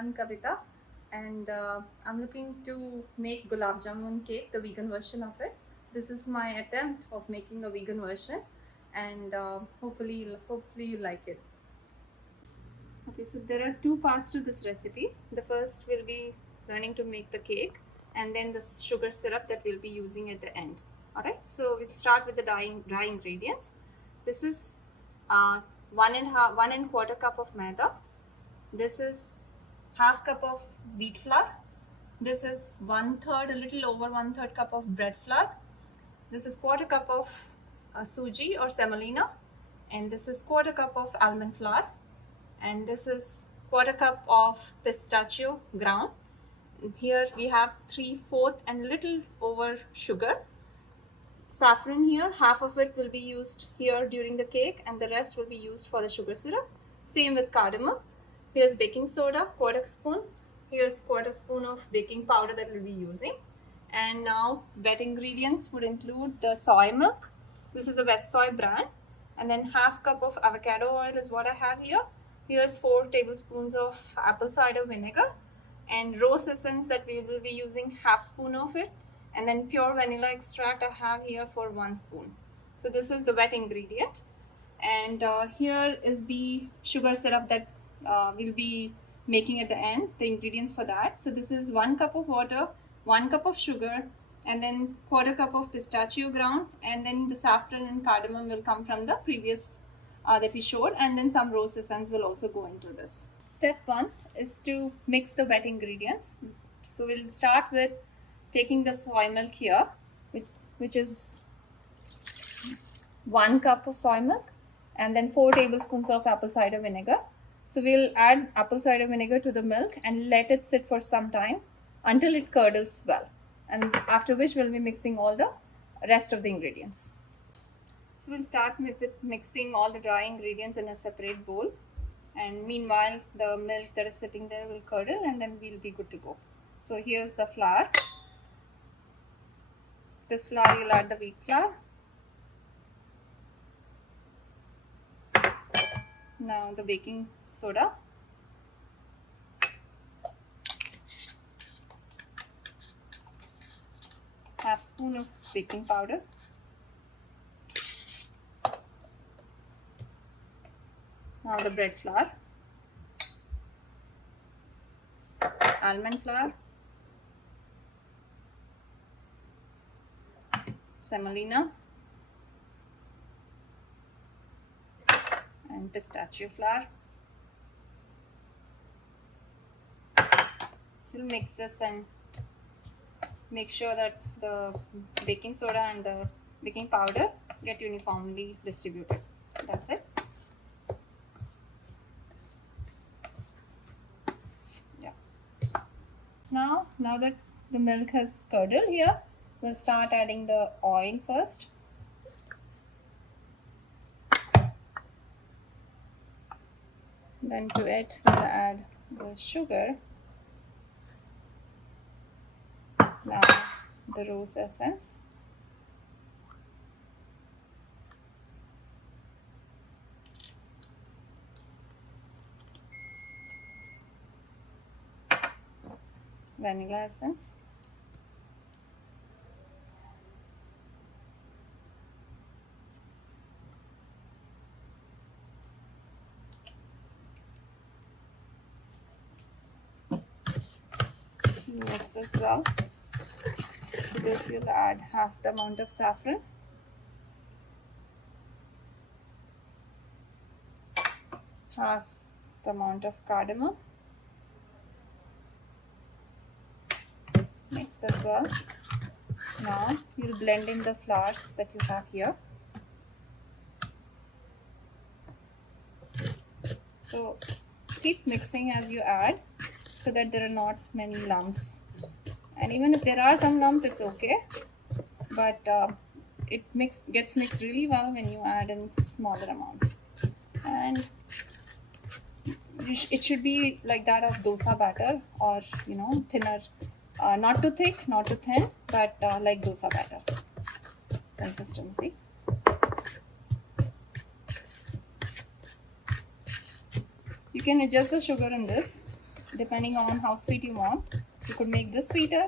I'm Kavitha, and I'm looking to make Gulab Jamun cake, the vegan version of it. This is my attempt of making a vegan version, and hopefully you like it. Okay, so there are two parts to this recipe. The first will be learning to make the cake, and then the sugar syrup that we'll be using at the end. Alright, so we'll start with the dry ingredients. This is 1 and 1/4 cup of maida. This is half cup of wheat flour. This is 1/3, a little over 1/3 cup of bread flour. This is 1/4 cup of suji or semolina, and this is 1/4 cup of almond flour, and this is 1/4 cup of pistachio ground. And here we have 3/4 and little over sugar. Saffron here, half of it will be used here during the cake, and the rest will be used for the sugar syrup. Same with cardamom. Here's baking soda, 1/4 spoon. Here's 1/4 spoon of baking powder that we'll be using. And now wet ingredients would include the soy milk. This is a West Soy brand. And then half cup of avocado oil is what I have here. Here's 4 tablespoons of apple cider vinegar. And rose essence that we will be using, half spoon of it. And then pure vanilla extract I have here for 1 spoon. So this is the wet ingredient. And here is the sugar syrup that we'll be making at the end, the ingredients for that. So this is 1 cup of water, 1 cup of sugar, and then 1/4 cup of pistachio ground, and then the saffron and cardamom will come from the previous that we showed, and then some rose essence will also go into this. Step 1 is to mix the wet ingredients. So we'll start with taking the soy milk here, which is 1 cup of soy milk, and then 4 tablespoons of apple cider vinegar. So we'll add apple cider vinegar to the milk and let it sit for some time until it curdles well, and after which we'll be mixing all the rest of the ingredients. So we'll start with mixing all the dry ingredients in a separate bowl, and meanwhile the milk that is sitting there will curdle, and then we'll be good to go. So here's the flour. This flour you'll add the wheat flour. Now the baking soda. Half spoon of baking powder. Now the bread flour. Almond flour. Semolina. And pistachio flour. We'll mix this and make sure that the baking soda and the baking powder get uniformly distributed. That's it. Yeah. Now that the milk has curdled here, we'll start adding the oil first. Then to it we'll add the sugar. Now the rose essence. Vanilla essence. Mix this well. To this you'll add half the amount of saffron, half the amount of cardamom. Mix this well. Now you'll blend in the flours that you have here. So keep mixing as you add, so that there are not many lumps. And even if there are some lumps, it's okay. But it gets mixed really well when you add in smaller amounts. And it should be like that of dosa batter, or thinner, not too thick, not too thin, but like dosa batter consistency. You can adjust the sugar in this depending on how sweet you want. You could make this sweeter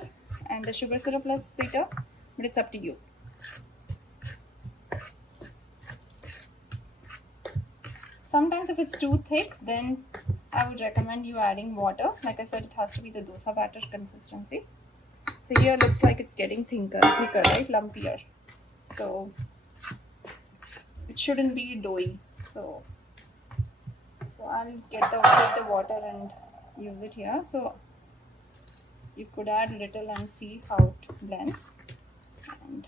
and the sugar syrup less sweeter, but it's up to you. Sometimes if it's too thick, then I would recommend you adding water. Like I said, it has to be the dosa batter consistency. So here looks like it's getting thicker, right? Lumpier. So it shouldn't be doughy. So I'll take the water and use it here. So you could add a little and see how it blends. And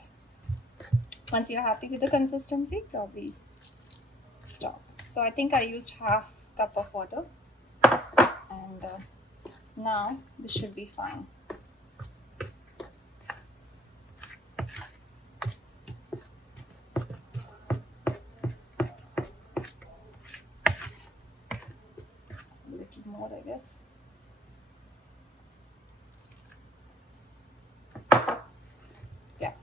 once you're happy with the consistency, probably stop. So I think I used half cup of water, and now this should be fine. A little more, I guess. Yeah.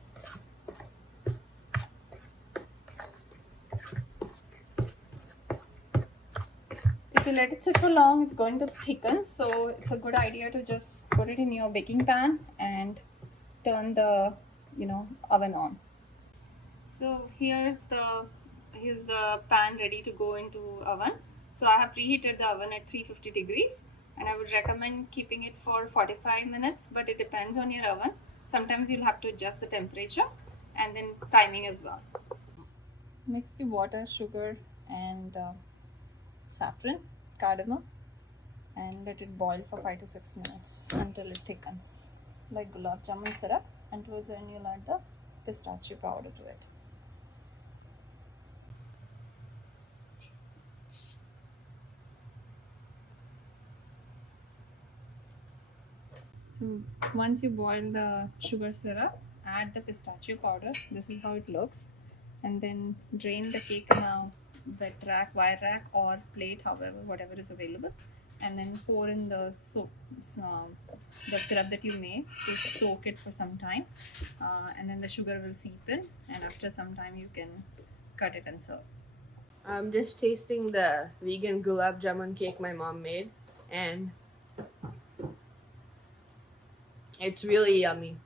If you let it sit for long, it's going to thicken, so it's a good idea to just put it in your baking pan and turn the oven on. So here's the pan ready to go into oven. So I have preheated the oven at 350 degrees, and I would recommend keeping it for 45 minutes, but it depends on your oven. Sometimes you'll have to adjust the temperature and then timing as well. Mix the water, sugar and saffron, cardamom, and let it boil for 5 to 6 minutes until it thickens like Gulab Jamun syrup, and towards the end you'll add the pistachio powder to it. So once you boil the sugar syrup, add the pistachio powder. This is how it looks, and then drain the cake in a wet rack, wire rack or plate, whatever is available, and then pour in the syrup that you made to soak it for some time, and then the sugar will seep in, and after some time you can cut it and serve. I'm just tasting the vegan Gulab Jamun cake my mom made, and it's really yummy.